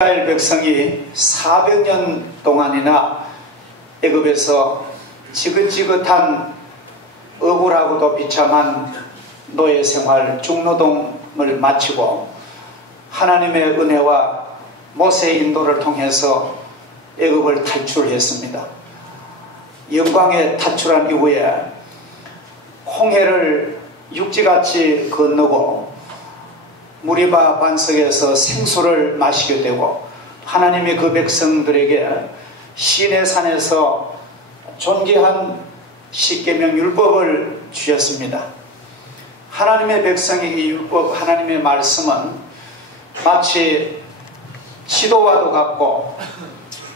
이스라엘 백성이 400년 동안이나 애굽에서 지긋지긋한 억울하고도 비참한 노예 생활, 중노동을 마치고 하나님의 은혜와 모세의 인도를 통해서 애굽을 탈출했습니다. 영광에 탈출한 이후에 홍해를 육지같이 건너고 무리바 반석에서 생수를 마시게 되고 하나님이 그 백성들에게 시내산에서 존귀한 십계명 율법을 주셨습니다. 하나님의 백성에게 이 율법, 하나님의 말씀은 마치 지도와도 같고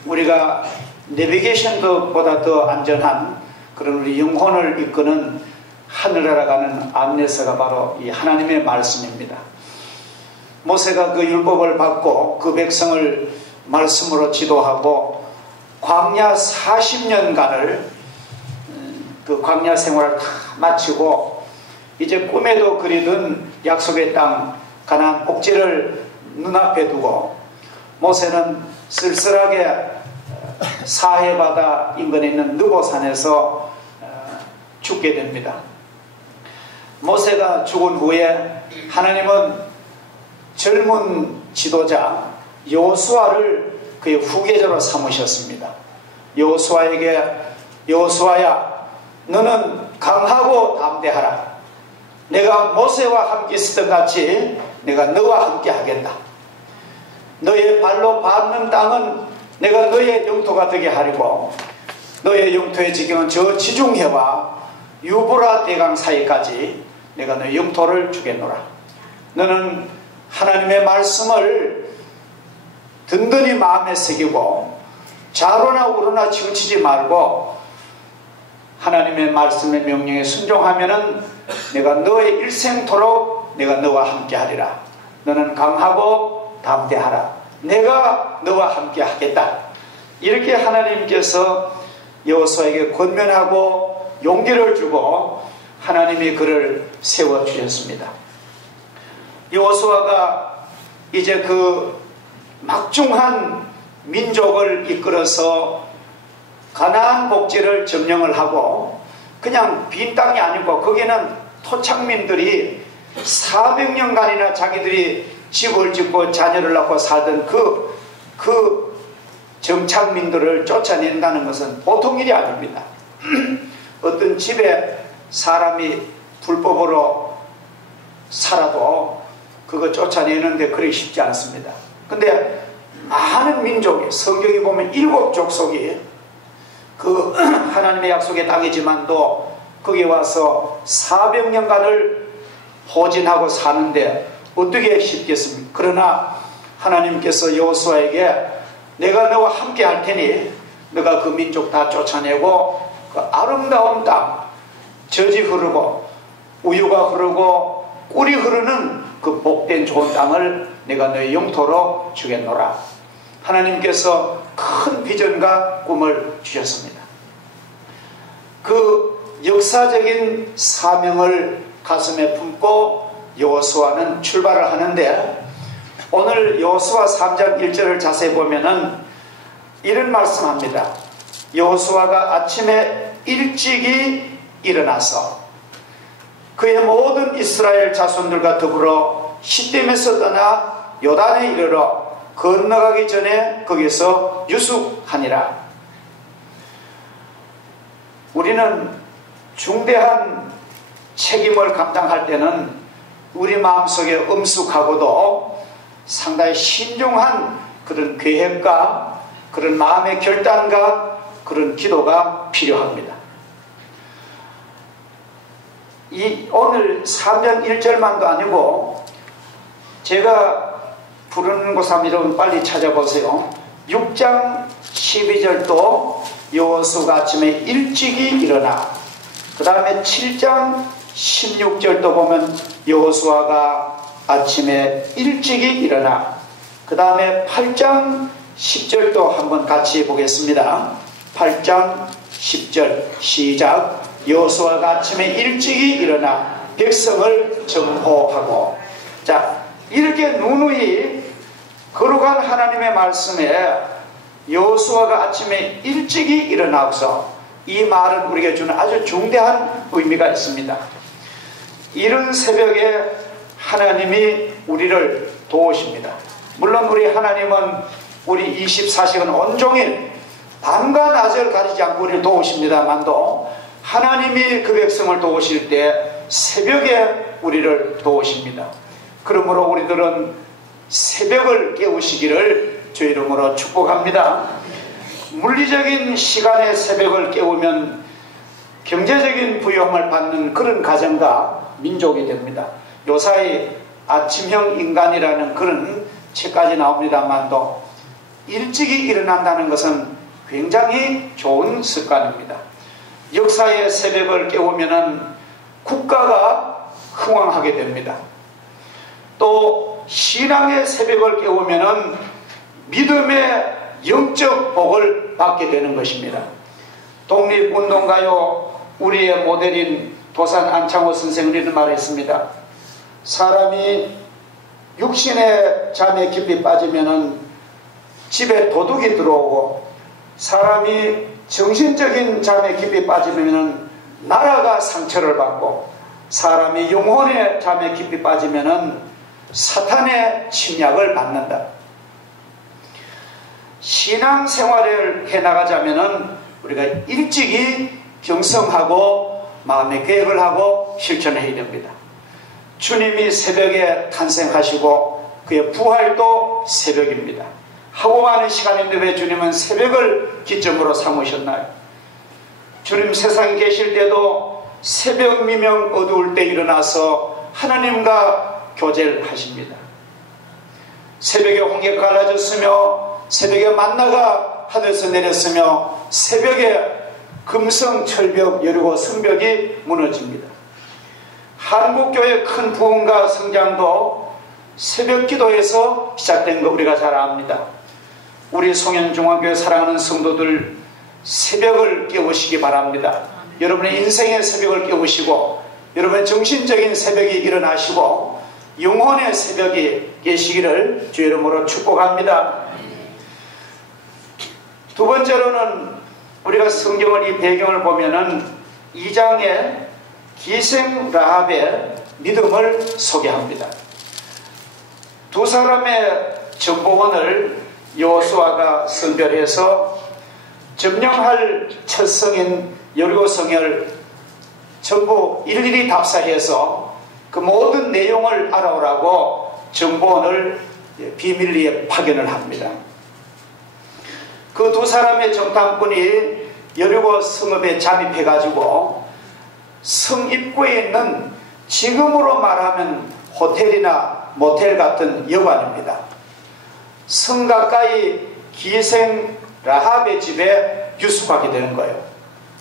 우리가 내비게이션보다 더 안전한 그런 우리 영혼을 이끄는 하늘나라 가는 안내서가 바로 이 하나님의 말씀입니다. 모세가 그 율법을 받고 그 백성을 말씀으로 지도하고 광야 40년간을 그 광야 생활을 다 마치고 이제 꿈에도 그리던 약속의 땅 가나안 복지를 눈앞에 두고 모세는 쓸쓸하게 사해바다 인근에 있는 느보산에서 죽게 됩니다. 모세가 죽은 후에 하나님은 젊은 지도자 여호수아를 그의 후계자로 삼으셨습니다. 여호수아에게 여호수아야 너는 강하고 담대하라. 내가 모세와 함께 있었던 같이 내가 너와 함께 하겠다. 너의 발로 밟는 땅은 내가 너의 영토가 되게 하리고 너의 영토의 지경은 저 지중해와 유브라 대강 사이까지 내가 너의 영토를 주겠노라. 너는 하나님의 말씀을 든든히 마음에 새기고 좌로나 우로나 치우치지 말고 하나님의 말씀의 명령에 순종하면은 내가 너의 일생토록 내가 너와 함께 하리라. 너는 강하고 담대하라. 내가 너와 함께 하겠다. 이렇게 하나님께서 여호수아에게 권면하고 용기를 주고 하나님이 그를 세워주셨습니다. 여호수아가 이제 그 막중한 민족을 이끌어서 가나안 복지를 점령을 하고 그냥 빈 땅이 아니고 거기는 토착민들이 400년간이나 자기들이 집을 짓고 자녀를 낳고 살던 그 정착민들을 쫓아낸다는 것은 보통 일이 아닙니다. 어떤 집에 사람이 불법으로 살아도 그거 쫓아내는데 그렇게 쉽지 않습니다. 근데 많은 민족이 성경에 보면 7 족속이 그 하나님의 약속의 땅이지만도 거기 와서 400년간을 호진하고 사는데 어떻게 쉽겠습니까? 그러나 하나님께서 여호수아에게 내가 너와 함께 할 테니 너가 그 민족 다 쫓아내고 그 아름다운 땅 젖이 흐르고 우유가 흐르고 꿀이 흐르는 그 복된 좋은 땅을 내가 너의 영토로 주겠노라. 하나님께서 큰 비전과 꿈을 주셨습니다. 그 역사적인 사명을 가슴에 품고 여호수아는 출발을 하는데 오늘 여호수아 3장 1절을 자세히 보면은 이런 말씀합니다. 여호수아가 아침에 일찍이 일어나서 그의 모든 이스라엘 자손들과 더불어 시딤에서 떠나 요단에 이르러 건너가기 전에 거기서 유숙하니라. 우리는 중대한 책임을 감당할 때는 우리 마음속에 엄숙하고도 상당히 신중한 그런 계획과 그런 마음의 결단과 그런 기도가 필요합니다. 이 오늘 3장 1절만도 아니고 제가 부르는 곳 한번 여러분 빨리 찾아보세요. 6장 12절도 여호수아가 아침에 일찍이 일어나 그 다음에 7장 16절도 보면 여호수아가 아침에 일찍이 일어나 그 다음에 8장 10절도 한번 같이 보겠습니다. 8장 10절 시작. 여호수아가 아침에 일찍이 일어나 백성을 정포하고 자 이렇게 누누이 거룩한 하나님의 말씀에 여호수아가 아침에 일찍이 일어나서 이 말은 우리에게 주는 아주 중대한 의미가 있습니다. 이른 새벽에 하나님이 우리를 도우십니다. 물론 우리 하나님은 우리 24시간 온종일 밤과 낮을 가리지 않고 우리를 도우십니다만도 하나님이 그 백성을 도우실 때 새벽에 우리를 도우십니다. 그러므로 우리들은 새벽을 깨우시기를 주 이름으로 축복합니다. 물리적인 시간의 새벽을 깨우면 경제적인 부유함을 받는 그런 가정과 민족이 됩니다. 요사이 아침형 인간이라는 그런 책까지 나옵니다만도 일찍이 일어난다는 것은 굉장히 좋은 습관입니다. 역사의 새벽을 깨우면 국가가 흥왕하게 됩니다. 또 신앙의 새벽을 깨우면 믿음의 영적 복을 받게 되는 것입니다. 독립운동가요 우리의 모델인 도산 안창호 선생은 이런 말을 했습니다. 사람이 육신의 잠에 깊이 빠지면 집에 도둑이 들어오고 사람이 정신적인 잠에 깊이 빠지면 나라가 상처를 받고 사람이 영혼의 잠에 깊이 빠지면 사탄의 침략을 받는다. 신앙생활을 해나가자면 우리가 일찍이 경성하고 마음의 계획을 하고 실천해야 됩니다. 주님이 새벽에 탄생하시고 그의 부활도 새벽입니다. 하고 많은 시간인데 왜 주님은 새벽을 기점으로 삼으셨나요? 주님 세상에 계실 때도 새벽 미명 어두울 때 일어나서 하나님과 교제를 하십니다. 새벽에 홍해가 갈라졌으며 새벽에 만나가 하늘에서 내렸으며 새벽에 금성 철벽 여리고 성벽이 무너집니다. 한국교회 큰 부흥과 성장도 새벽 기도에서 시작된 거 우리가 잘 압니다. 우리 송현중앙교회 사랑하는 성도들 새벽을 깨우시기 바랍니다. 여러분의 인생의 새벽을 깨우시고 여러분의 정신적인 새벽이 일어나시고 영혼의 새벽이 계시기를 주의 이름으로 축복합니다. 두 번째로는 우리가 성경을 이 배경을 보면은 2장에 기생 라합의 믿음을 소개합니다. 두 사람의 정보원을 여호수아가 선별해서 점령할 첫 성인 여리고성을 전부 일일이 답사해서 그 모든 내용을 알아오라고 정보원을 비밀리에 파견을 합니다. 그 두 사람의 정탐꾼이 여리고 성읍에 잠입해가지고 성 입구에 있는 지금으로 말하면 호텔이나 모텔 같은 여관입니다. 성 가까이 기생 라합의 집에 유숙하게 되는 거예요.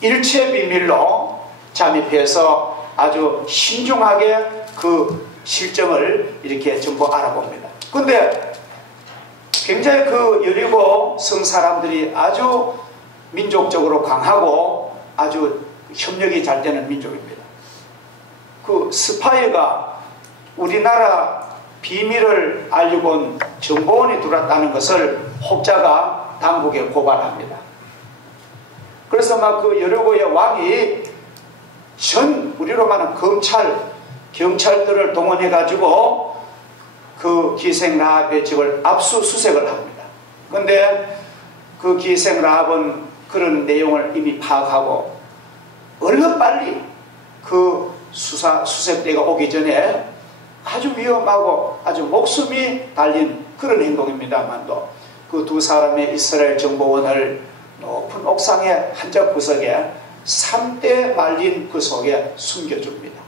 일체 비밀로 잠입해서 아주 신중하게 그 실정을 이렇게 전부 알아봅니다. 근데 굉장히 그 여리고 성 사람들이 아주 민족적으로 강하고 아주 협력이 잘 되는 민족입니다. 그 스파이가 우리나라 비밀을 알리고 온 정보원이 들어왔다는 것을 혹자가 당국에 고발합니다. 그래서 막 그 여리고의 왕이 전 우리로 말하는 경찰들을 동원해 가지고 그 기생 라합의 집을 압수수색을 합니다. 그런데 그 기생 라합은 그런 내용을 이미 파악하고 얼른 빨리 그 수색대가 오기 전에 아주 위험하고 아주 목숨이 달린 그런 행동입니다만도 그 두 사람의 이스라엘 정보원을 높은 옥상의 한적 구석에 3대 말린 그 속에 숨겨줍니다.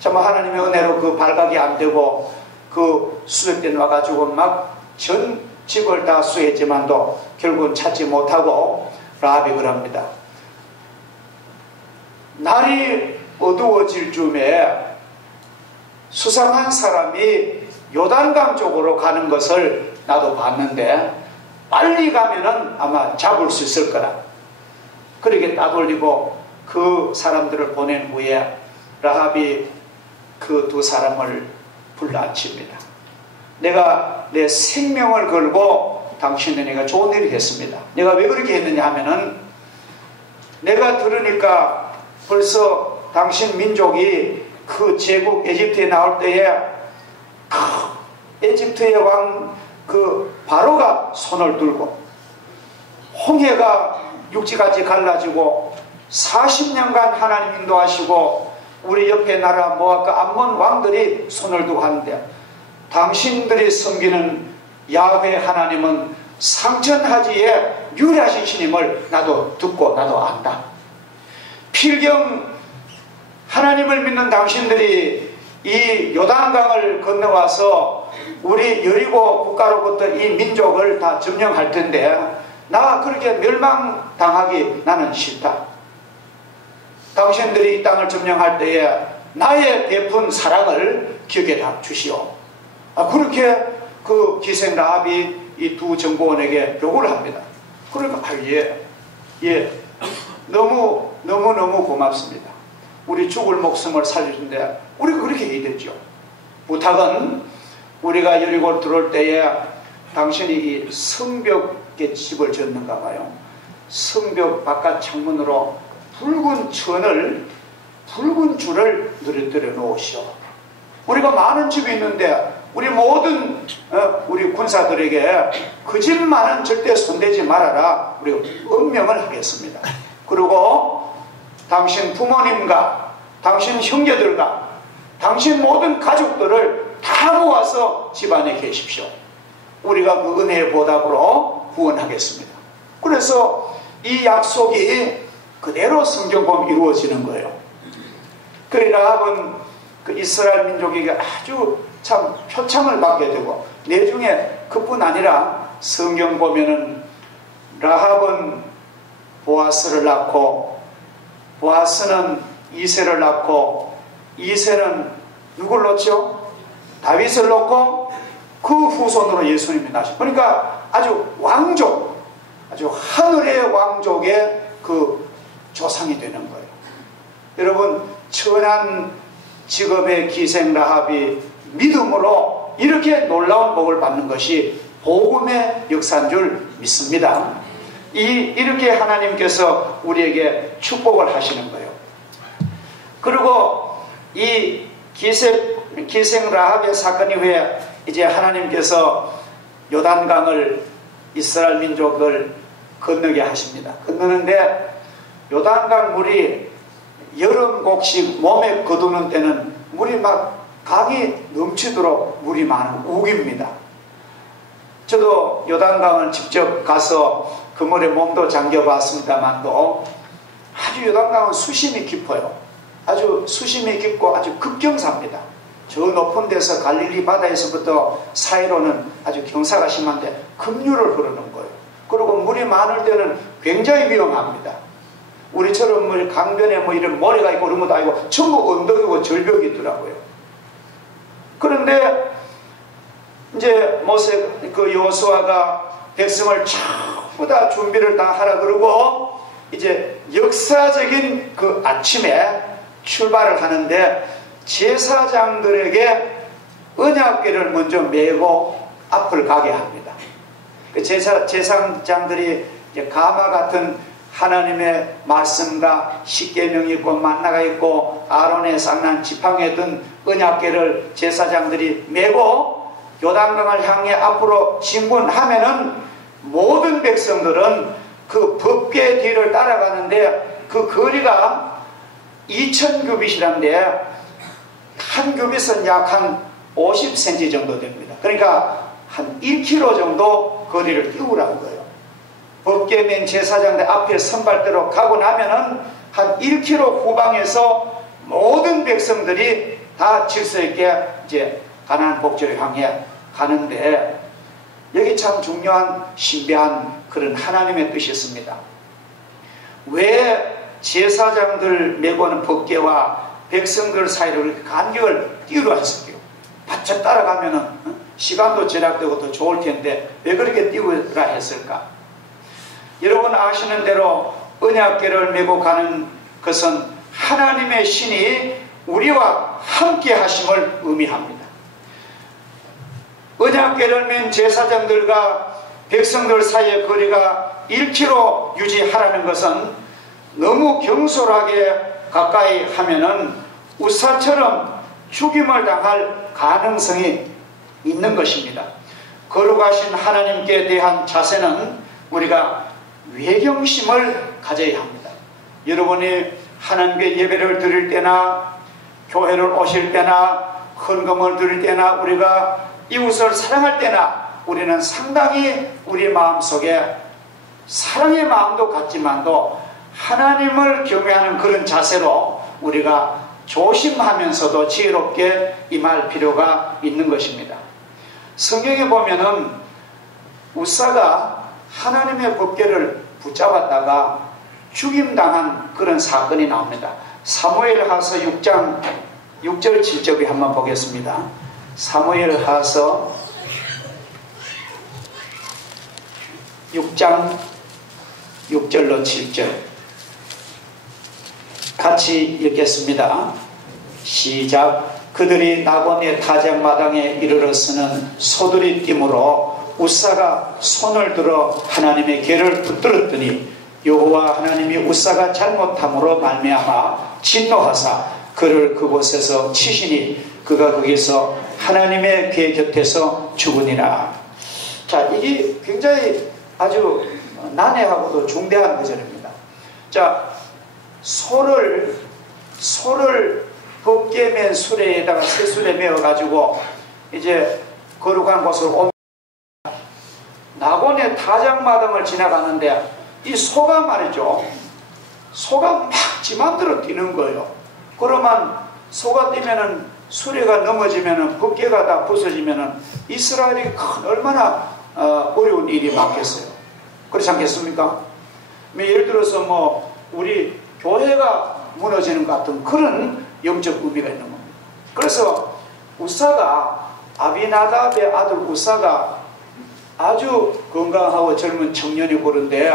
정말 하나님의 은혜로 그 발각이 안 되고 그 수색대는 와가지고 막 전 집을 다 수했지만도 결국은 찾지 못하고 라합이 그럽니다. 날이 어두워질 즈음에 수상한 사람이 요단강 쪽으로 가는 것을 나도 봤는데 빨리 가면은 아마 잡을 수 있을 거라. 그렇게 따돌리고 그 사람들을 보낸 후에 라합이 그 두 사람을 불러앉힙니다. 내가 내 생명을 걸고 당신의 내가 좋은 일을 했습니다. 내가 왜 그렇게 했느냐 하면은 내가 들으니까 벌써 당신 민족이 그 제국 에집트에 나올 때에 에집트의 왕 그 바로가 손을 들고 홍해가 육지같이 갈라지고 40년간 하나님 인도하시고 우리 옆에 나라 모압과 암몬 왕들이 손을 두고 하는데 당신들이 섬기는 야훼 하나님은 상천하지에 유일하신 신임을 나도 듣고 나도 안다. 필경 하나님을 믿는 당신들이 이 요단강을 건너와서 우리 여리고 국가로부터 이 민족을 다 점령할 텐데 나 그렇게 멸망당하기 나는 싫다. 당신들이 이 땅을 점령할 때에 나의 베푼 사랑을 기억해 주시오. 그렇게 그 기생 라합이 이 두 정보원에게 요구를 합니다. 그러니까 예, 너무 고맙습니다. 우리 죽을 목숨을 살려준데 우리가 그렇게 얘기했죠. 부탁은 우리가 여리고 들어올 때에 당신이 이 성벽에 집을 짓는가 봐요. 성벽 바깥 창문으로 붉은 줄을 늘어뜨려 놓으시오. 우리가 많은 집이 있는데 우리 모든 우리 군사들에게 그 집만은 절대 손대지 말아라. 우리가 엄명을 하겠습니다. 그리고 당신 부모님과 당신 형제들과 당신 모든 가족들을 다 모아서 집안에 계십시오. 우리가 그 은혜의 보답으로 구원하겠습니다. 그래서 이 약속이 그대로 성경 보면 이루어지는 거예요. 그 라합은 그 이스라엘 민족에게 아주 참 표창을 받게 되고 내중에 그뿐 아니라 성경 보면은 라합은 보아스를 낳고 보아스는 이새를 낳고 이새는 누굴 낳죠? 다윗을 낳고 그 후손으로 예수님이 나시고 그러니까 아주 왕족 아주 하늘의 왕족의 그 조상이 되는 거예요. 여러분 천한 직업의 기생 라합이 믿음으로 이렇게 놀라운 복을 받는 것이 복음의 역사인 줄 믿습니다. 이렇게 하나님께서 우리에게 축복을 하시는 거예요. 그리고 이 기생 라합의 사건 이후에 이제 하나님께서 요단강을 이스라엘 민족을 건너게 하십니다. 건너는데 요단강 물이 여름 곡식 몸에 거두는 때는 물이 막 강이 넘치도록 물이 많은 우기입니다. 저도 요단강을 직접 가서 그 물에 몸도 잠겨봤습니다만도 아주 요단강은 수심이 깊어요. 아주 수심이 깊고 아주 급경사입니다. 저 높은 데서 갈릴리 바다에서부터 사이로는 아주 경사가 심한데 급류를 흐르는 거예요. 그리고 물이 많을 때는 굉장히 위험합니다. 우리처럼 뭐 강변에 뭐 이런 모래가 있고 그런 것도 아니고 전부 언덕이고 절벽이 있더라고요. 그런데 이제 그 여호수아가 백성을 전부 다 준비를 다 하라 그러고 이제 역사적인 그 아침에 출발을 하는데 제사장들에게 언약궤를 먼저 메고 앞을 가게 합니다. 그 제사장들이 이제 가마 같은 하나님의 말씀과 십계명이 있고 만나가 있고 아론의 쌍난 지팡이에 든 언약궤를 제사장들이 메고 요단강을 향해 앞으로 진군하면은 모든 백성들은 그 법궤 뒤를 따라가는데 그 거리가 20규빗이란데 한 규빗은 약 한 50cm 정도 됩니다. 그러니까 한 1km 정도 거리를 뛰우라는 거예요. 법궤 맨 제사장들 앞에 선발대로 가고 나면은 한 1km 후방에서 모든 백성들이 다 질서 있게 이제 가나안 복지를 향해 가는데 여기 참 중요한 신비한 그런 하나님의 뜻이 있습니다. 왜 제사장들 메고는 법궤와 백성들 사이로 이렇게 간격을 띄우려 했을까요? 바짝 따라가면은 시간도 절약되고 더 좋을 텐데 왜 그렇게 띄우라 했을까? 여러분 아시는 대로 언약궤를 메고 가는 것은 하나님의 신이 우리와 함께 하심을 의미합니다. 언약궤를 맨 제사장들과 백성들 사이의 거리가 1km 유지하라는 것은 너무 경솔하게 가까이 하면은 우사처럼 죽임을 당할 가능성이 있는 것입니다. 거룩하신 하나님께 대한 자세는 우리가 외경심을 가져야 합니다. 여러분이 하나님께 예배를 드릴 때나 교회를 오실 때나 헌금을 드릴 때나 우리가 이웃을 사랑할 때나 우리는 상당히 우리 마음속에 사랑의 마음도 갖지만도 하나님을 경외하는 그런 자세로 우리가 조심하면서도 지혜롭게 임할 필요가 있는 것입니다. 성경에 보면은 우사가 하나님의 법궤를 붙잡았다가 죽임당한 그런 사건이 나옵니다. 사무엘하서 6장 6절 7절을 한번 보겠습니다. 사무엘하서 6장 6절로 7절 같이 읽겠습니다. 시작. 그들이 나곤의 타작마당에 이르렀으는 소들이 뛰므로 우사가 손을 들어 하나님의 궤를 붙들었더니 여호와 하나님이 우사가 잘못함으로 말미암아 진노하사 그를 그곳에서 치시니 그가 거기서 하나님의 궤 곁에서 죽으니라. 자, 이게 굉장히 아주 난해하고도 중대한 구절입니다. 자, 소를 법궤 맨 수레에다가 새수레 메어가지고 이제 거룩한 곳으로 옵니다. 나곤의 타작마당을 지나가는데 이 소가 말이죠. 소가 막 지맘대로 뛰는 거예요. 그러면 소가 뛰면은 수레가 넘어지면은 법궤가 다 부서지면은 이스라엘이 얼마나 어려운 일이 많겠어요. 그렇지 않겠습니까? 예를 들어서 뭐 우리 교회가 무너지는 것 같은 그런 영적 의미가 있는 겁니다. 그래서 우사가 아비나답의 아들 우사가 아주 건강하고 젊은 청년이 그런데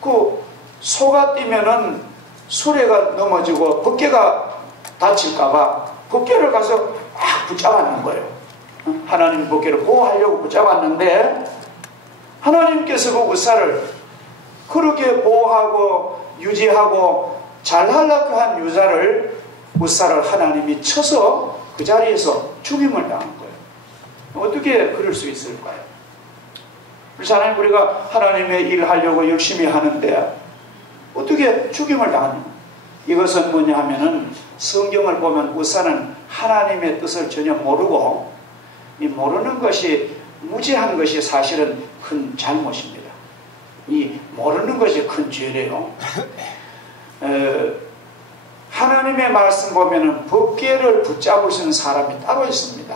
그 소가 뛰면은 수레가 넘어지고 법궤가 다칠까봐 법궤를 가서 막 붙잡았는 거예요. 하나님 법궤를 보호하려고 붙잡았는데 하나님께서 그 우사를 그렇게 보호하고 유지하고 잘하려고 한 우사를 하나님이 쳐서 그 자리에서 죽임을 당한 거예요. 어떻게 그럴 수 있을까요? 그래서 하나님 우리가 하나님의 일을 하려고 열심히 하는데 어떻게 죽임을 당하는 거예요? 이것은 뭐냐 하면은 성경을 보면 우사는 하나님의 뜻을 전혀 모르고 이 모르는 것이 무지한 것이 사실은 큰 잘못입니다. 이 모르는 것이 큰 죄래요. 하나님의 말씀 보면은 법궤를 붙잡을 수 있는 사람이 따로 있습니다.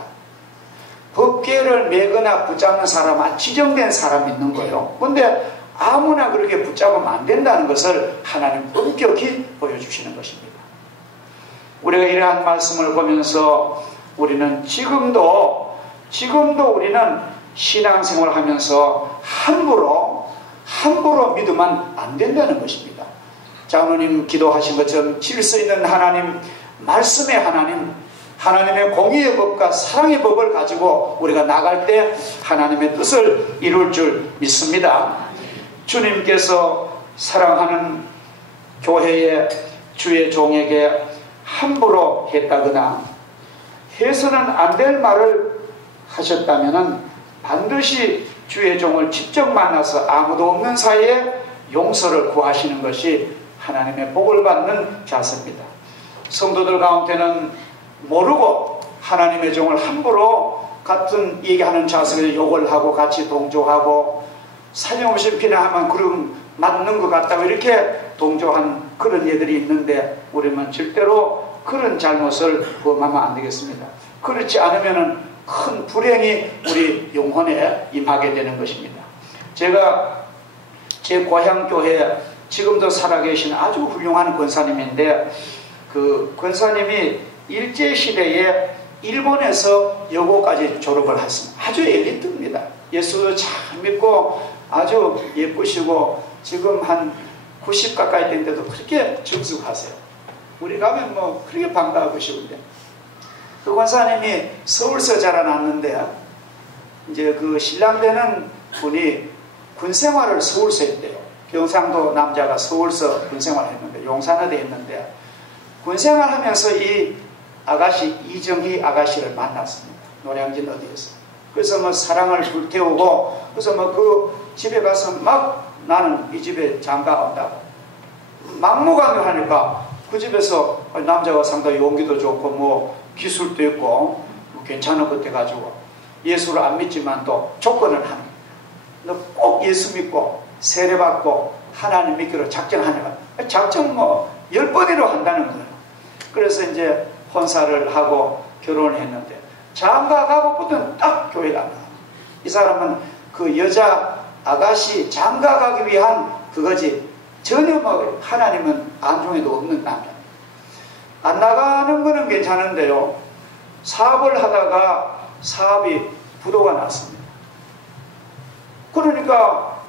법궤를 매거나 붙잡는 사람은 지정된 사람이 있는 거예요. 그런데 아무나 그렇게 붙잡으면 안 된다는 것을 하나님 엄격히 보여주시는 것입니다. 우리가 이러한 말씀을 보면서 우리는 지금도 우리는 신앙생활을 하면서 함부로 믿으면 안 된다는 것입니다. 장로님 기도하신 것처럼 질서 있는 하나님, 말씀의 하나님, 하나님의 공의의 법과 사랑의 법을 가지고 우리가 나갈 때 하나님의 뜻을 이룰 줄 믿습니다. 주님께서 사랑하는 교회의 주의 종에게 함부로 했다거나 해서는 안 될 말을 하셨다면 반드시 주의 종을 직접 만나서 아무도 없는 사이에 용서를 구하시는 것이 하나님의 복을 받는 자세입니다. 성도들 가운데는 모르고 하나님의 종을 함부로 같은 얘기하는 자세를 욕을 하고 같이 동조하고 사정없이 비난하면 그럼 맞는 것 같다고 이렇게 동조한 그런 예들이 있는데 우리는 절대로 그런 잘못을 범하면 안 되겠습니다. 그렇지 않으면 큰 불행이 우리 영혼에 임하게 되는 것입니다. 제가 제 고향 교회에 지금도 살아계신 아주 훌륭한 권사님인데 그 권사님이 일제시대에 일본에서 여고까지 졸업을 했습니다. 아주 엘리트입니다. 예수도 잘 믿고 아주 예쁘시고 지금 한 90 가까이 된데도 그렇게 정숙하세요. 우리 가면 뭐 그렇게 반가우시는데 그 권사님이 서울서 자라났는데 이제 그 신랑 되는 분이 군 생활을 서울서 했대요. 경상도 남자가 서울서 군 생활을 했는데, 용산어대 했는데, 군 생활하면서 이 아가씨, 이정희 아가씨를 만났습니다. 노량진 어디에서. 그래서 뭐 사랑을 불태우고, 그래서 뭐 그 집에 가서 막 나는 이 집에 장가 온다고. 막무가내 하니까 그 집에서 남자가 상당히 용기도 좋고 뭐 기술도 있고 뭐 괜찮은 것 돼가지고 예수를 안 믿지만 또 조건을 하는 거예요. 너 꼭 예수 믿고 세례받고 하나님 믿기로 작정하는 거야. 작정 뭐 10번이로 한다는 거예요. 그래서 이제 혼사를 하고 결혼을 했는데 장가 가고부터는 딱 교회가 안 나와. 이 사람은 그 여자 아가씨 장가 가기 위한 그거지 전혀 뭐 하나님은 안중에도 없는 남자. 안 나가는 거는 괜찮은데요. 사업을 하다가 사업이 부도가 났습니다. 그러니까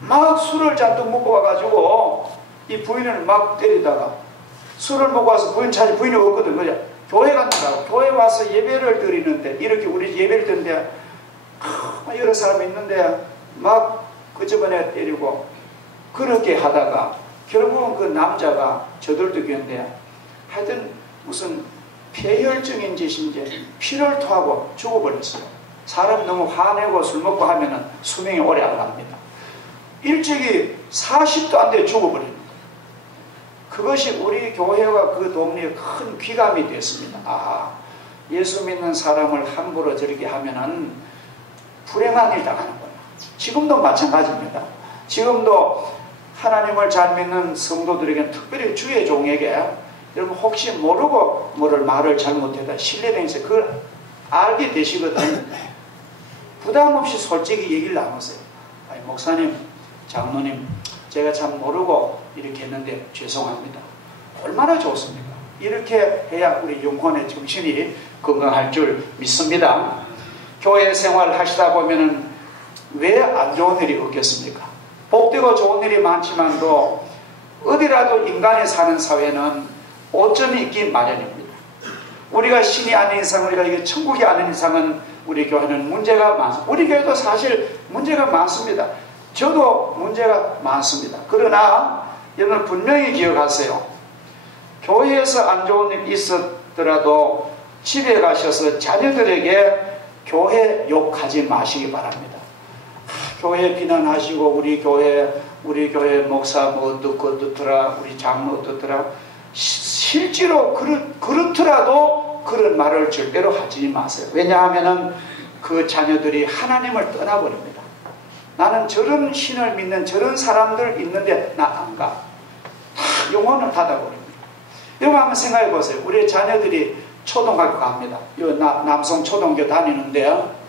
막 술을 잔뜩 먹고 와가지고 이 부인을 막 때리다가 술을 먹고 와서 부인 찾아 부인이 없거든. 그죠? 교회 간다고. 교회 와서 예배를 드리는데 이렇게 우리 예배를 드는데 여러 사람이 있는데 막 그 저번에 때리고 그렇게 하다가 결국은 그 남자가 저들도 그런데 하여튼 무슨 폐혈증인지 심지어 피를 토하고 죽어버렸어요. 사람 너무 화내고 술 먹고 하면은 수명이 오래 안 갑니다. 일찍이 40도 안 돼 죽어버립니다. 그것이 우리 교회와 그 동네에 큰 귀감이 됐습니다. 아, 예수 믿는 사람을 함부로 저렇게 하면은 불행한 일 당하는 거예요. 지금도 마찬가지입니다. 지금도 하나님을 잘 믿는 성도들에게는 특별히 주의 종에게 여러분 혹시 모르고 말을 잘못했다 신뢰되면서 그걸 알게 되시거든. 부담 없이 솔직히 얘기를 나누세요. 아니, 목사님, 장로님, 제가 참 모르고 이렇게 했는데 죄송합니다. 얼마나 좋습니까? 이렇게 해야 우리 영혼의 정신이 건강할 줄 믿습니다. 교회 생활을 하시다 보면은 왜 안 좋은 일이 없겠습니까? 복되고 좋은 일이 많지만도 어디라도 인간이 사는 사회는 오점이 있기 마련입니다. 우리가 신이 아닌 이상, 우리가 이게 천국이 아닌 이상은 우리 교회는 문제가 많습니다. 우리 교회도 사실 문제가 많습니다. 저도 문제가 많습니다. 그러나 여러분 분명히 기억하세요. 교회에서 안 좋은 일이 있었더라도 집에 가셔서 자녀들에게 교회 욕하지 마시기 바랍니다. 교회 비난하시고 우리 교회 목사 뭐 어떻더라, 우리 장로 어떻더라. 실제로 그렇더라도 그런 말을 절대로 하지 마세요. 왜냐하면은 그 자녀들이 하나님을 떠나버립니다. 나는 저런 신을 믿는 저런 사람들 있는데 나 안 가. 다 영혼을 닫아버립니다. 여러분 한번 생각해 보세요. 우리 자녀들이 초등학교 갑니다. 남성 초등학교 다니는데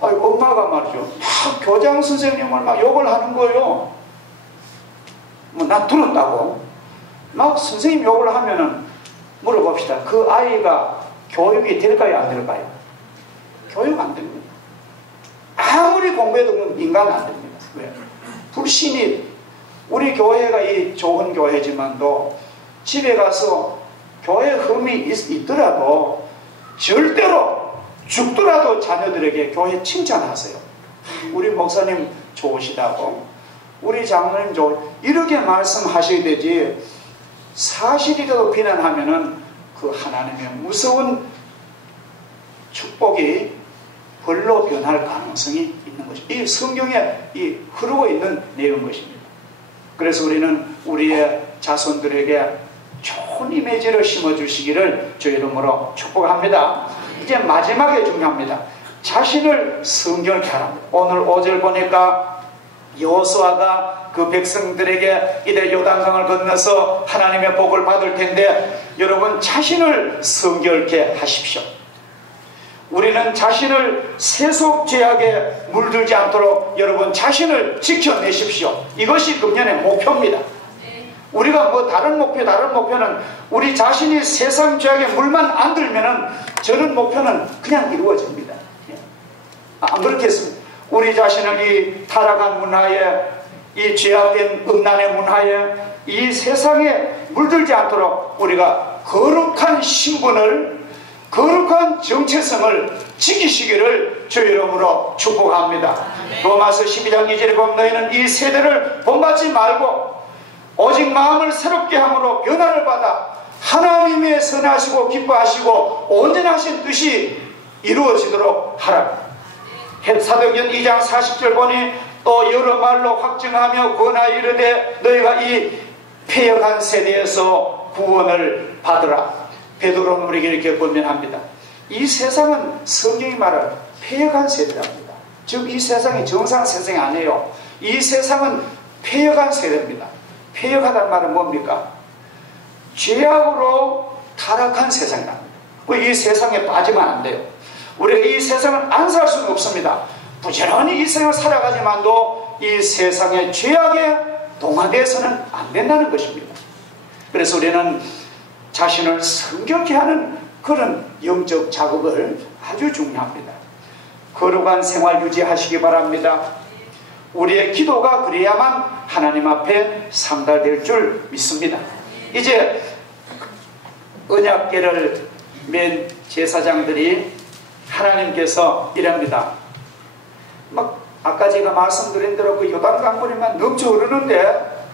엄마가 말이죠. 막 교장 선생님을 막 욕을 하는 거예요. 뭐 난 들었다고. 막 선생님 욕을 하면은 물어봅시다. 그 아이가 교육이 될까요? 안 될까요? 교육 안 됩니다. 아무리 공부해도 인간은 안 됩니다. 왜? 불신이 우리 교회가 이 좋은 교회지만도 집에 가서 교회 흠이 있더라도 절대로 죽더라도 자녀들에게 교회 칭찬하세요. 우리 목사님 좋으시다고, 우리 장로님 이렇게 말씀하셔야 되지. 사실이라도 비난하면은 그 하나님의 무서운 축복이 벌로 변할 가능성이 있는 것입니다. 이 성경에 흐르고 있는 내용인 것입니다. 그래서 우리는 우리의 자손들에게 좋은 이미지를 심어주시기를 주의 이름으로 축복합니다. 이제 마지막에 중요합니다. 자신을 성결케 하랍니다. 오늘 5절 보니까 여호수아가 그 백성들에게 이제 요단강을 건너서 하나님의 복을 받을 텐데 여러분 자신을 성결케 하십시오. 우리는 자신을 세속 죄악에 물들지 않도록 여러분 자신을 지켜내십시오. 이것이 금년의 목표입니다. 우리가 뭐 다른 목표는 우리 자신이 세상 죄악에 물만 안 들면은 저런 목표는 그냥 이루어집니다. 안 그렇겠습니까? 우리 자신을 이 타락한 문화에, 이 죄악된 음란의 문화에, 이 세상에 물들지 않도록 우리가 거룩한 신분을 거룩한 정체성을 지키시기를 주 이름으로 축복합니다. 로마서 12장 2절에 보면 너희는 이 세대를 본받지 말고 오직 마음을 새롭게 함으로 변화를 받아 하나님의 선하시고 기뻐하시고 온전하신 뜻이 이루어지도록 하라. 사도행전 2장 40절 보니 또 여러 말로 확증하며 권하여 이르되 너희가 이 패역한 세대에서 구원을 받으라. 베드로는 우리에게 이렇게 권면합니다. 이 세상은 성경이 말하는 패역한 세대랍니다. 즉 이 세상이 정상 세상이 아니에요. 이 세상은 패역한 세대입니다. 패역하다는 말은 뭡니까? 죄악으로 타락한 세상이랍니다. 이 세상에 빠지면 안 돼요. 우리가 이 세상을 안 살 수는 없습니다. 부지런히 이 세상을 살아가지만도 이 세상의 죄악에 동화되어서는 안 된다는 것입니다. 그래서 우리는 자신을 성결케 하는 그런 영적 작업을 아주 중요합니다. 거룩한 생활 유지하시기 바랍니다. 우리의 기도가 그래야만 하나님 앞에 상달될 줄 믿습니다. 이제 언약궤를 맨 제사장들이 하나님께서 이랍니다. 막 아까 제가 말씀드린 대로 그 요단강물이만 넘쳐 흐르는데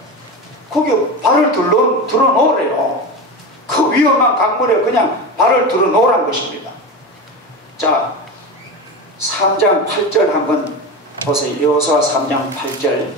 거기 발을 들어 놓으래요. 그 위험한 강물에 그냥 발을 들어 놓으란 것입니다. 자, 3장 8절 한번 보세요. 여호수아 3장 8절.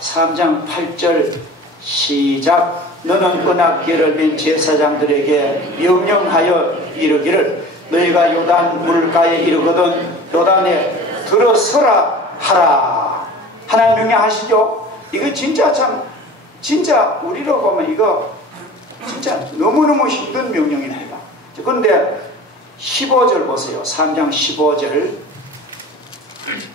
3장 8절 시작. 너는 언약궤를 맨 제사장들에게 명령하여 이르기를 너희가 요단 물가에 이르거든 요단에 들어서라 하라. 하나님 명령하시죠. 이거 진짜 우리로 보면 이거 진짜 너무너무 힘든 명령입니다. 그런데 15절 보세요. 3장 15절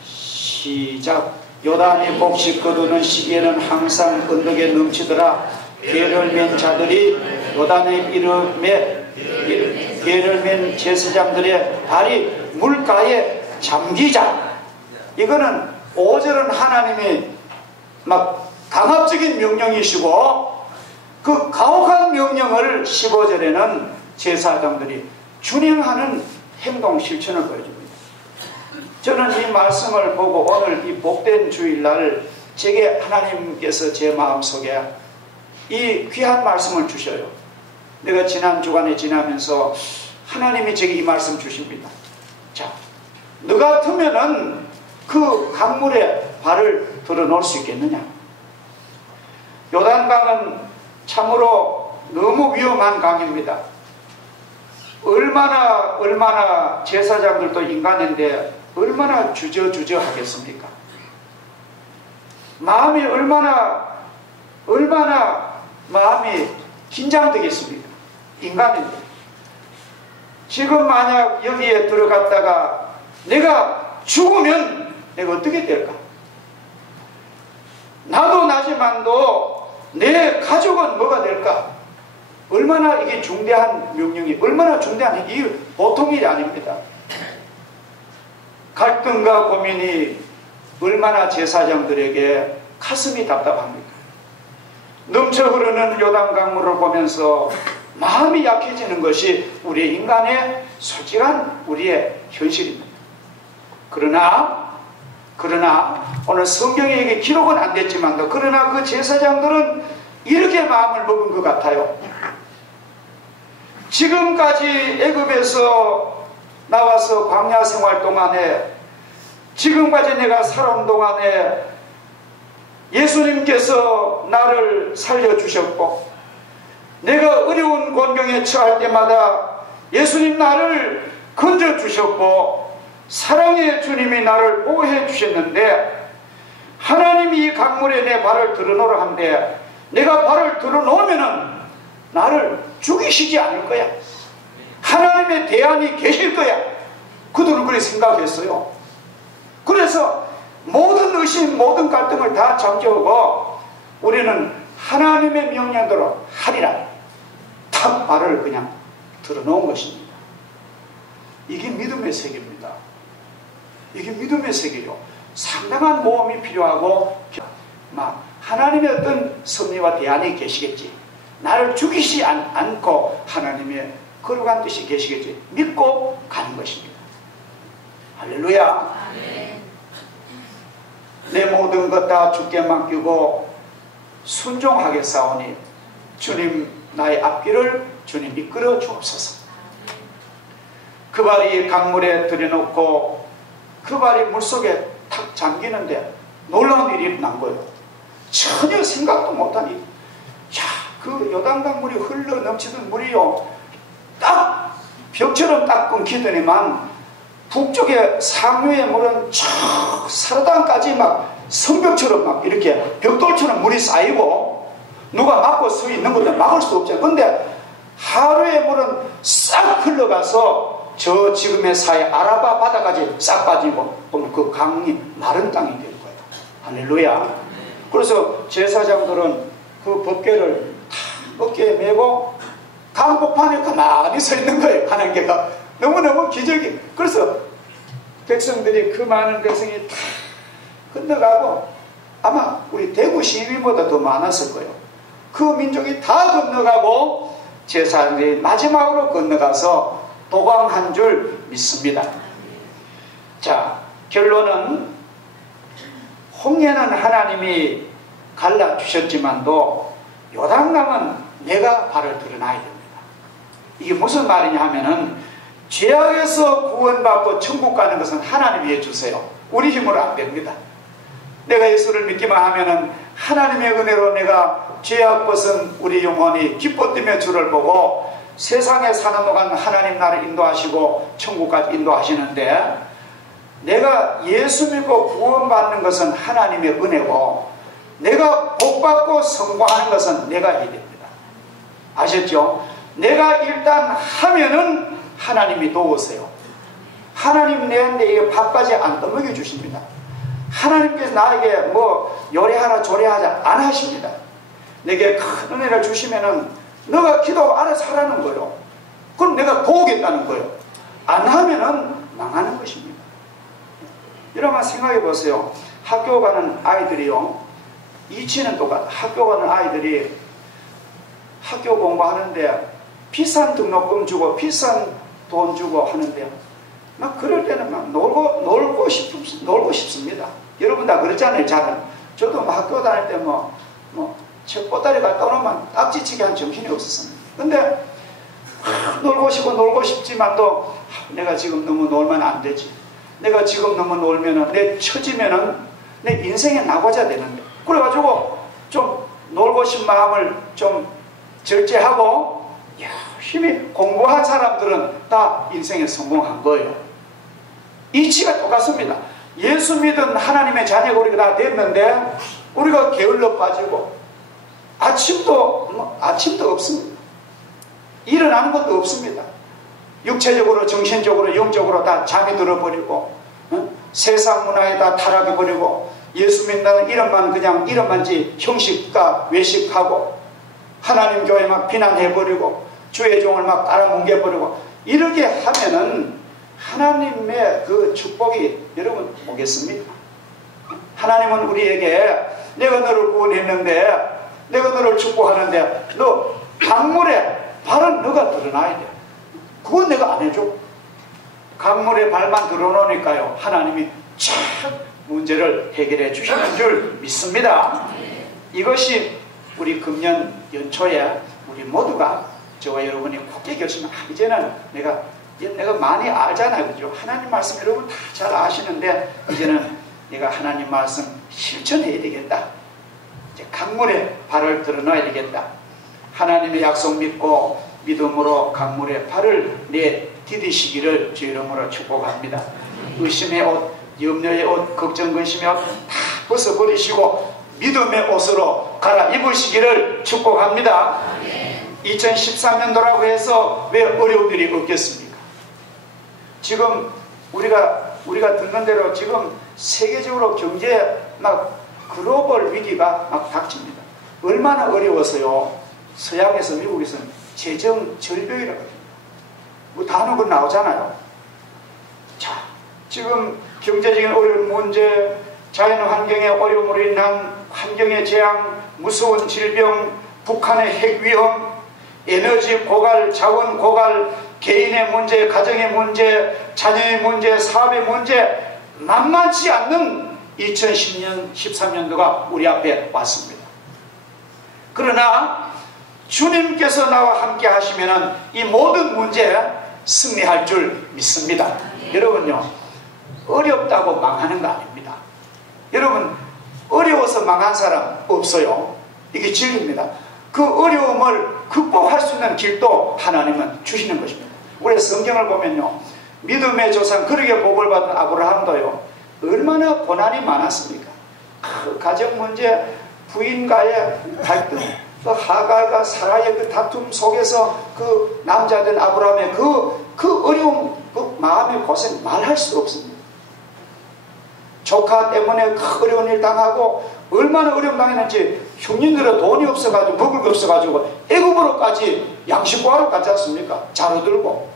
시작. 요단이 몫이 거두는 시기에는 항상 언덕에 넘치더라. 궤를 맨 자들이 요단의 이름에 궤를 맨 제사장들의 발이 물가에 잠기자. 이거는 5절은 하나님이 막 강압적인 명령이시고 그 가혹한 명령을 15절에는 제사장들이 준행하는 행동 실천을 보여줍니다. 저는 이 말씀을 보고 오늘 이 복된 주일날 제게 하나님께서 제 마음속에 이 귀한 말씀을 주셔요. 내가 지난 주간에 지나면서 하나님이 제게 이 말씀 주십니다. 자, 너 같으면은 그 강물에 발을 들어놓을 수 있겠느냐? 요단강은 참으로 너무 위험한 강입니다. 얼마나 제사장들도 인간인데 얼마나 주저주저 하겠습니까? 마음이 얼마나 마음이 긴장되겠습니까? 인간인데. 지금 만약 여기에 들어갔다가 내가 죽으면 내가 어떻게 될까? 나도 나지만도 내 가족은 뭐가 될까? 얼마나 이게 중대한 명령이, 얼마나 중대한 이 보통 일이 아닙니다. 갈등과 고민이 얼마나 제사장들에게 가슴이 답답합니까? 넘쳐 흐르는 요단강물을 보면서 마음이 약해지는 것이 우리 인간의 솔직한 우리의 현실입니다. 그러나 오늘 성경에 이게 기록은 안 됐지만도 그러나 그 제사장들은 이렇게 마음을 먹은 것 같아요. 지금까지 애굽에서 나와서 광야 생활 동안에 지금까지 내가 살아온 동안에 예수님께서 나를 살려주셨고 내가 어려운 곤경에 처할 때마다 예수님 나를 건져주셨고 사랑의 주님이 나를 보호해 주셨는데 하나님이 이 강물에 내 발을 들어놓으라 한데 내가 발을 들어놓으면은 나를 죽이시지 않을 거야. 하나님의 대안이 계실 거야. 그들은 그렇게 생각했어요. 그래서 모든 의심, 모든 갈등을 다 잠재우고 우리는 하나님의 명령대로 하리라. 탁 발을 그냥 들어놓은 것입니다. 이게 믿음의 세계입니다. 이게 믿음의 세계요. 상당한 모험이 필요하고 막 하나님의 어떤 섭리와 대안이 계시겠지. 나를 죽이지 않고 하나님의 거룩한 뜻이 계시겠지 믿고 가는 것입니다. 할렐루야. 내 모든 것 다 주께 맡기고 순종하게 싸우니 주님 나의 앞길을 주님 이끌어 주옵소서. 그 발이 강물에 들여놓고 그 발이 물속에 탁 잠기는데 놀라운 일이 난 거예요. 전혀 생각도 못한 일. 야, 그 요단강 물이 흘러 넘치던 물이요 딱 벽처럼 딱 끊기더니만 북쪽에 상류의 물은 쫙 사르단까지 막 성벽처럼 막 이렇게 벽돌처럼 물이 쌓이고 누가 막고 서 있는 것도 막을 수 없잖아요. 근데 하루의 물은 싹 흘러가서 저 지금의 사이 아라바 바다까지 싹 빠지고 보면 그 강이 마른 땅이 되는 거예요. 할렐루야. 그래서 제사장들은 그 법궤를 다 어깨에 메고 강복판에 가만히 서 있는 거예요. 하나님께가 너무너무 기적이. 그래서 백성들이 그 많은 백성이 다 건너가고 아마 우리 대구 시민보다 더 많았을 거예요. 그 민족이 다 건너가고 제사장들이 마지막으로 건너가서 도광한 줄 믿습니다. 자, 결론은 홍해는 하나님이 갈라주셨지만도 요단강은 내가 발을 드러나야 됩니다. 이게 무슨 말이냐 하면은 죄악에서 구원받고 천국 가는 것은 하나님이 해주세요. 우리 힘으로 안 됩니다. 내가 예수를 믿기만 하면은 하나님의 은혜로 내가 죄악 벗은 우리 영혼이 기뻐 뛰며 주를 보고 세상에 사는 동안 하나님 나를 인도하시고 천국까지 인도하시는데 내가 예수 믿고 구원받는 것은 하나님의 은혜고 내가 복받고 성공하는 것은 내가 해야 됩니다. 아셨죠? 내가 일단 하면은 하나님이 도우세요. 하나님 내한테 밥까지 안 떠먹여 주십니다. 하나님께서 나에게 뭐 요리하라 조리하자 안 하십니다. 내게 큰 은혜를 주시면은 너가 기도 알아서 하라는 거예요. 그럼 내가 도우겠다는 거예요. 안 하면은 망하는 것입니다. 여러분 생각해 보세요. 학교 가는 아이들이요. 이치는 똑같아. 학교 가는 아이들이 학교 공부하는데 비싼 등록금 주고 비싼 돈 주고 하는데 막 그럴 때는 막 놀고 싶습니다. 여러분 다 그렇잖아요. 저는 저도 막 학교 다닐 때 저 꽃다리 갔다 오면 딱지치게 한 정신이 없었습니다. 근데 놀고 싶지만 또 내가 지금 너무 놀면 안 되지. 내가 지금 너무 놀면은 내 처지면은 내 인생에 나고자 되는데 그래가지고 좀 놀고 싶은 마음을 좀 절제하고 열심히 공부한 사람들은 다 인생에 성공한 거예요. 이치가 똑같습니다. 예수 믿은 하나님의 자녀가 우리가 다 됐는데 우리가 게을러 빠지고 아침도 없습니다. 일어나는 것도 없습니다. 육체적으로 정신적으로 영적으로 다 잠이 들어버리고 세상 문화에 다 타락해버리고 예수 믿는다는 이름만지 형식과 외식하고 하나님 교회 막 비난해버리고 주의 종을 막 따라뭉개버리고 이렇게 하면은 하나님의 그 축복이 여러분 오겠습니까? 하나님은 우리에게 내가 너를 구원했는데 내가 너를 축복하는데 너 강물에 발은 너가 드러나야 돼. 그건 내가 안 해줘. 강물에 발만 드러놓으니까요 하나님이 참 문제를 해결해 주시는 줄 믿습니다. 이것이 우리 금년 연초에 우리 모두가 저와 여러분이 굳게 결심을 이제는 내가 많이 알잖아요. 그죠? 하나님 말씀 여러분 다 잘 아시는데 이제는 내가 하나님 말씀 실천해야 되겠다. 이제 강물에 발을 드러놔야 되겠다. 하나님의 약속 믿고 믿음으로 강물에 발을 내디디시기를 주 이름으로 축복합니다. 의심의 옷, 염려의 옷, 걱정 근심의 옷 다 벗어버리시고 믿음의 옷으로 갈아입으시기를 축복합니다. 2013년도라고 해서 왜 어려운 일이 없겠습니까? 지금 우리가 듣는 대로 지금 세계적으로 경제 막 글로벌 위기가 막 닥칩니다. 얼마나 어려워서요. 서양에서 미국에서는 재정 절벽이라고 합니다. 뭐 단어가 나오잖아요. 자, 지금 경제적인 어려운 문제, 자연 환경의 어려움으로 인한 환경의 재앙, 무서운 질병, 북한의 핵 위험, 에너지 고갈, 자원 고갈, 개인의 문제, 가정의 문제, 자녀의 문제, 사업의 문제, 만만치 않는 2010년, 13년도가 우리 앞에 왔습니다. 그러나 주님께서 나와 함께 하시면 이 모든 문제에 승리할 줄 믿습니다. 여러분요, 어렵다고 망하는 거 아닙니다. 여러분, 어려워서 망한 사람 없어요. 이게 진리입니다. 그 어려움을 극복할 수 있는 길도 하나님은 주시는 것입니다. 우리 성경을 보면요, 믿음의 조상, 그러게 복을 받은 아브라함도요, 얼마나 고난이 많았습니까? 그 가정 문제, 부인과의 갈등, 그 하갈과 사라의 그 다툼 속에서 그 남자된 아브라함의 그 어려움, 그 마음의 고생 말할 수 없습니다. 조카 때문에 그 어려운 일 당하고 얼마나 어려움 당했는지, 형님들은 돈이 없어가지고 먹을 게 없어가지고 애굽으로까지 양식 구하러 갔지 않습니까? 자루 들고.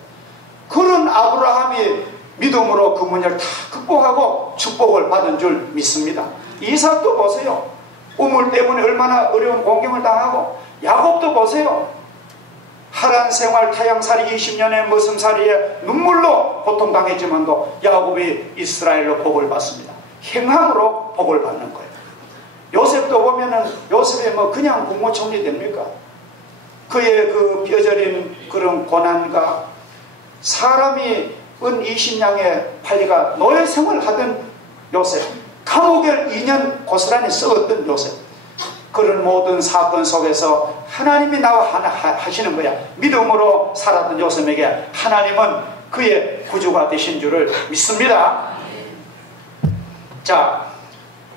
그런 아브라함이 믿음으로 그 문제를 다 극복하고 축복을 받은 줄 믿습니다. 이삭도 보세요. 우물 때문에 얼마나 어려운 공경을 당하고, 야곱도 보세요. 하란 생활 타향살이 20년의 머슴살이에 눈물로 고통당했지만도 야곱이 이스라엘로 복을 받습니다. 행함으로 복을 받는 거예요. 요셉도 보면은, 요셉이 뭐 그냥 국무총리 됩니까? 그의 그 뼈저린 그런 고난과, 사람이 은 20냥에 팔리가 노예 생활을 하던 요셉, 감옥에 2년 고스란히 썩었던 요셉, 그런 모든 사건 속에서 하나님이 나와 하시는 거야. 믿음으로 살았던 요셉에게 하나님은 그의 구주가 되신 줄을 믿습니다. 자,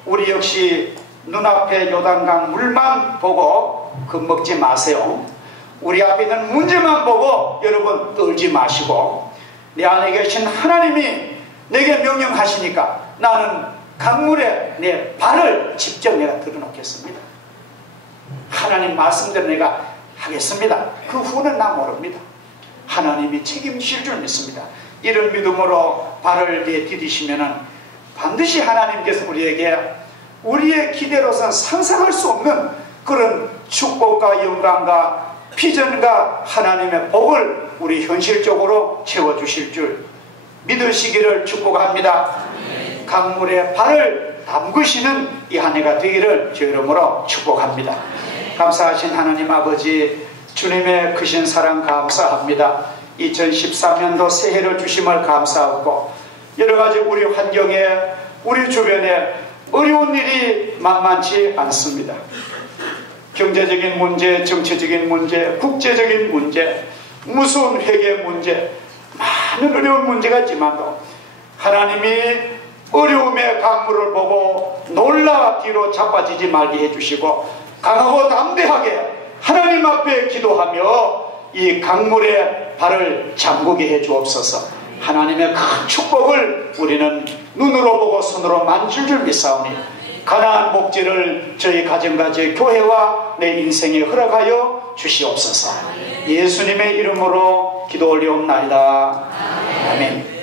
우리 역시 눈앞에 요단강 물만 보고 겁먹지 마세요. 우리 앞에 있는 문제만 보고 여러분 떨지 마시고, 내 안에 계신 하나님이 내게 명령하시니까 나는 강물에 내 발을 직접 내가 들어놓겠습니다. 하나님 말씀대로 내가 하겠습니다. 그 후는 나 모릅니다. 하나님이 책임질 줄 믿습니다. 이런 믿음으로 발을 내디디시면 반드시 하나님께서 우리에게 우리의 기대로서는 상상할 수 없는 그런 축복과 영광과 비전과 하나님의 복을 우리 현실적으로 채워주실 줄 믿으시기를 축복합니다. 강물에 발을 담그시는 이 한 해가 되기를 주 이름으로 축복합니다. 감사하신 하나님 아버지, 주님의 크신 사랑 감사합니다. 2013년도 새해를 주심을 감사하고, 여러가지 우리 환경에, 우리 주변에 어려운 일이 만만치 않습니다. 경제적인 문제, 정치적인 문제, 국제적인 문제, 무서운 회계 문제, 많은 어려운 문제가 있지만도 하나님이 어려움의 강물을 보고 놀라 뒤로 자빠지지 말게 해주시고, 강하고 담대하게 하나님 앞에 기도하며 이 강물에 발을 잠그게 해주옵소서. 하나님의 큰 축복을 우리는 눈으로 보고 손으로 만질 줄 믿사오니, 가나안 복지를 저희 가정과 저희 교회와 내 인생에 허락하여 주시옵소서. 예수님의 이름으로 기도 올리옵나이다. 아멘.